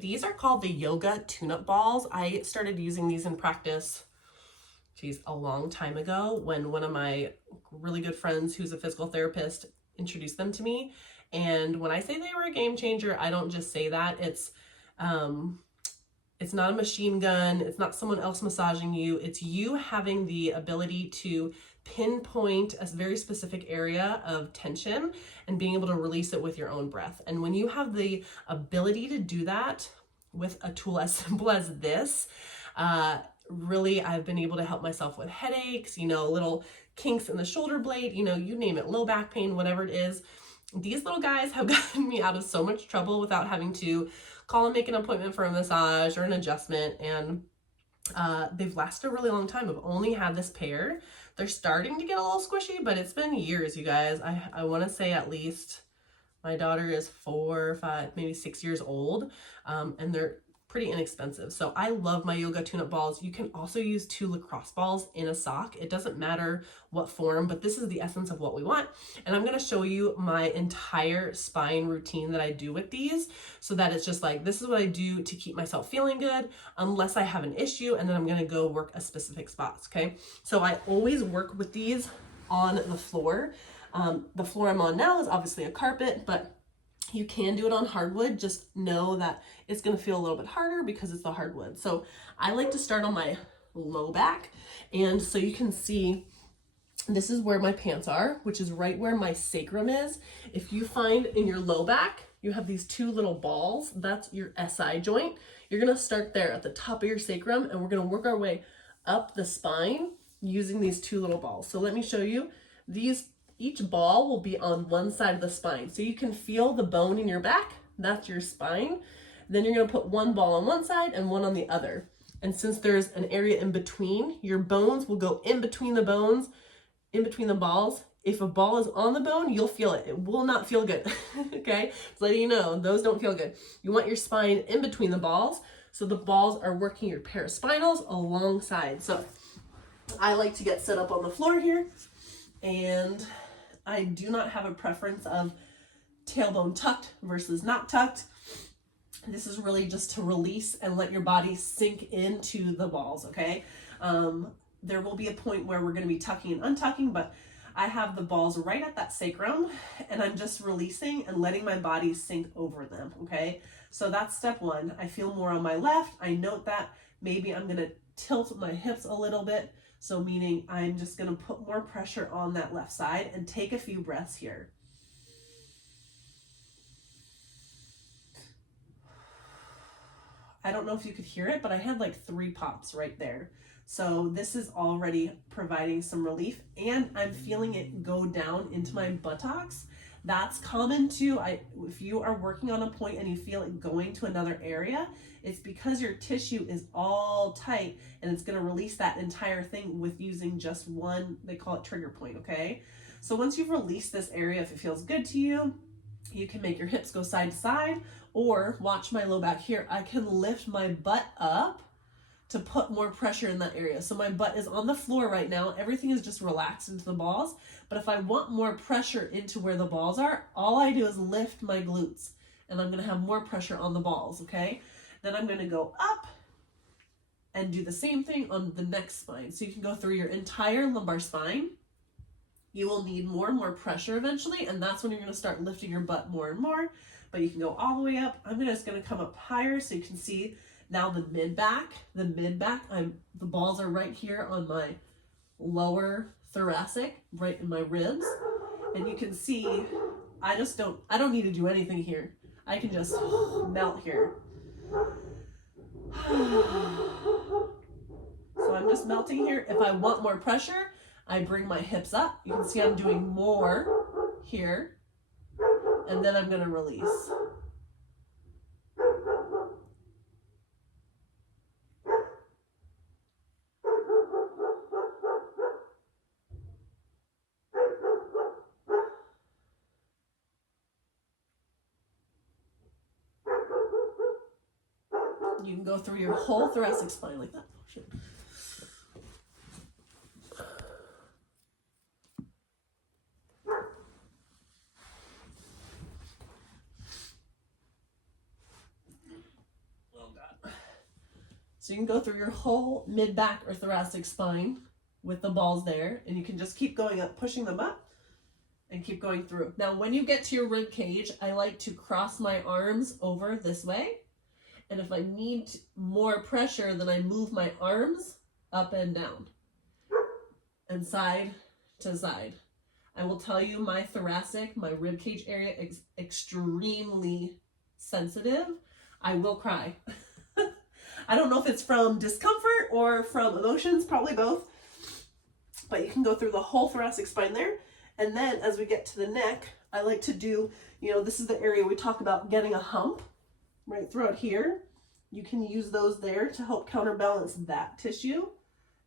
These are called the yoga tune-up balls. I started using these in practice, geez, a long time ago when one of my really good friends who's a physical therapist introduced them to me. And when I say they were a game changer, I don't just say that. It's not a machine gun. It's not someone else massaging you. It's you having the ability to pinpoint a very specific area of tension and being able to release it with your own breath. And when you have the ability to do that with a tool as simple as this, really, I've been able to help myself with headaches, little kinks in the shoulder blade, you name it, low back pain, whatever it is. These little guys have gotten me out of so much trouble without having to call and make an appointment for a massage or an adjustment. And they've lasted a really long time. I've only had this pair. They're starting to get a little squishy, but it's been years, you guys. I want to say at least my daughter is 4, 5, maybe 6 years old, and they're pretty inexpensive. So I love my yoga tune-up balls. You can also use 2 lacrosse balls in a sock. It doesn't matter what form, but this is the essence of what we want. And I'm going to show you my entire spine routine that I do with these, so that it's just like, this is what I do to keep myself feeling good unless I have an issue, and then I'm going to go work a specific spots. Okay. So I always work with these on the floor. The floor I'm on now is obviously a carpet, but you can do it on hardwood. Just know that it's going to feel a little bit harder because it's the hardwood. So I like to start on my low back. And so you can see this is where my pants are, which is right where my sacrum is. If you find in your low back, you have these 2 little balls, that's your SI joint. You're going to start there at the top of your sacrum, and we're going to work our way up the spine using these 2 little balls. So let me show you. Each ball will be on one side of the spine. So you can feel the bone in your back, that's your spine. Then you're gonna put 1 ball on one side and 1 on the other. And since there's an area in between, your bones will go in between the bones, in between the balls. If a ball is on the bone, you'll feel it. It will not feel good, okay? So letting you know, those don't feel good. You want your spine in between the balls, so the balls are working your paraspinals alongside. So I like to get set up on the floor here, and I do not have a preference of tailbone tucked versus not tucked. This is really just to release and let your body sink into the balls, okay? There will be a point where we're going to be tucking and untucking, but I have the balls right at that sacrum, and I'm just releasing and letting my body sink over them, okay? So that's step 1. I feel more on my left. I note that maybe I'm going to tilt my hips a little bit. So meaning I'm just going to put more pressure on that left side and take a few breaths here. I don't know if you could hear it, but I had like 3 pops right there. So this is already providing some relief, and I'm feeling it go down into my buttocks. That's common too. If you are working on a point and you feel it going to another area, it's because your tissue is all tight, and it's going to release that entire thing with using just 1, they call it trigger point, okay? So once you've released this area, if it feels good to you, you can make your hips go side to side, or watch my low back here. I can lift my butt up to put more pressure in that area. So my butt is on the floor right now. Everything is just relaxed into the balls. But if I want more pressure into where the balls are, all I do is lift my glutes, and I'm going to have more pressure on the balls, okay? Then I'm going to go up and do the same thing on the next spine. So you can go through your entire lumbar spine. You will need more and more pressure eventually, and that's when you're going to start lifting your butt more and more. But you can go all the way up. I'm just going to come up higher so you can see now the mid back. The balls are right here on my lower thoracic, right in my ribs. And you can see I don't need to do anything here. I can just melt here. So I'm just melting here. If I want more pressure, I bring my hips up. You can see I'm doing more here, and then I'm going to release. You can go through your whole thoracic spine like that. Oh, shit. So you can go through your whole mid-back or thoracic spine with the balls there, and you can just keep going up, pushing them up, and keep going through. Now, when you get to your rib cage, I like to cross my arms over this way. And if I need more pressure, then I move my arms up and down and side to side. I will tell you, my thoracic, my rib cage area is extremely sensitive. I will cry. I don't know if it's from discomfort or from emotions, probably both. But you can go through the whole thoracic spine there. And then as we get to the neck, I like to do, this is the area we talk about getting a hump right throughout here. You can use those there to help counterbalance that tissue.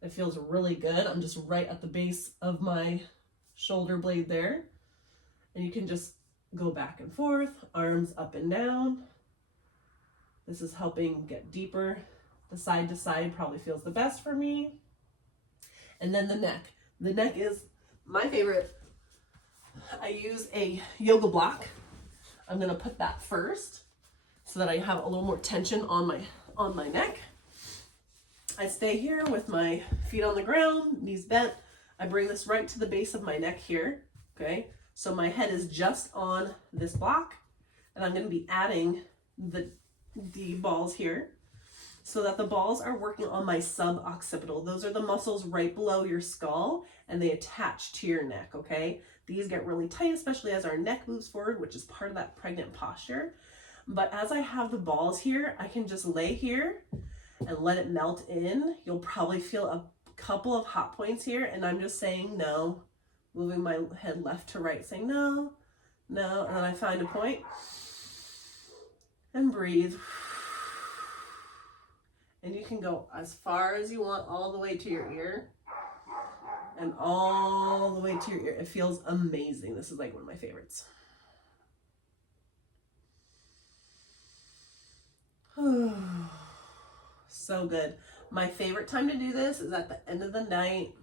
It feels really good. I'm just right at the base of my shoulder blade there. And you can just go back and forth, arms up and down. This is helping get deeper. The side to side probably feels the best for me. And then the neck. The neck is my favorite. I use a yoga block. I'm gonna put that first so that I have a little more tension on my neck. I stay here with my feet on the ground, knees bent. I bring this right to the base of my neck here, okay? So my head is just on this block, and I'm gonna be adding the balls here so that the balls are working on my suboccipital. Those are the muscles right below your skull, and they attach to your neck, okay? These get really tight, especially as our neck moves forward, which is part of that pregnant posture. But as I have the balls here, I can just lay here and let it melt in. You'll probably feel a couple of hot points here, and I'm just saying no, moving my head left to right, saying no, no, and then I find a point and breathe. And you can go as far as you want, all the way to your ear, and all the way to your ear. It feels amazing. This is like one of my favorites. So good. My favorite time to do this is at the end of the night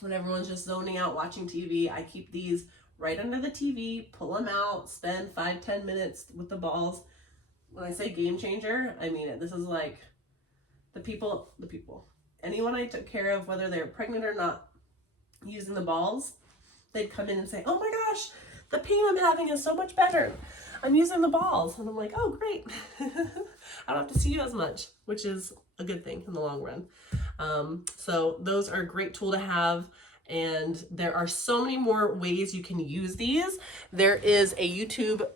when everyone's just zoning out watching TV. I keep these right under the TV, pull them out, spend 5-10 minutes with the balls. When I say game changer, I mean it. This is like the people, anyone I took care of, whether they're pregnant or not, using the balls, they'd come in and say, oh my gosh, the pain I'm having is so much better. I'm using the balls. And I'm like, oh, great. I don't have to see you as much, which is a good thing in the long run. So those are a great tool to have. And there are so many more ways you can use these. There is a YouTube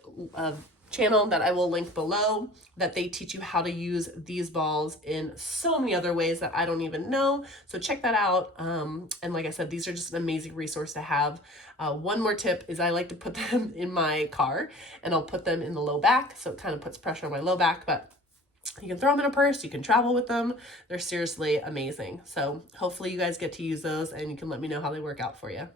channel that I will link below that they teach you how to use these balls in so many other ways that I don't even know. So check that out. And like I said, these are just an amazing resource to have. One more tip is I like to put them in my car, and I'll put them in the low back. So it kind of puts pressure on my low back, but you can throw them in a purse, you can travel with them. They're seriously amazing. So hopefully you guys get to use those, and you can let me know how they work out for you.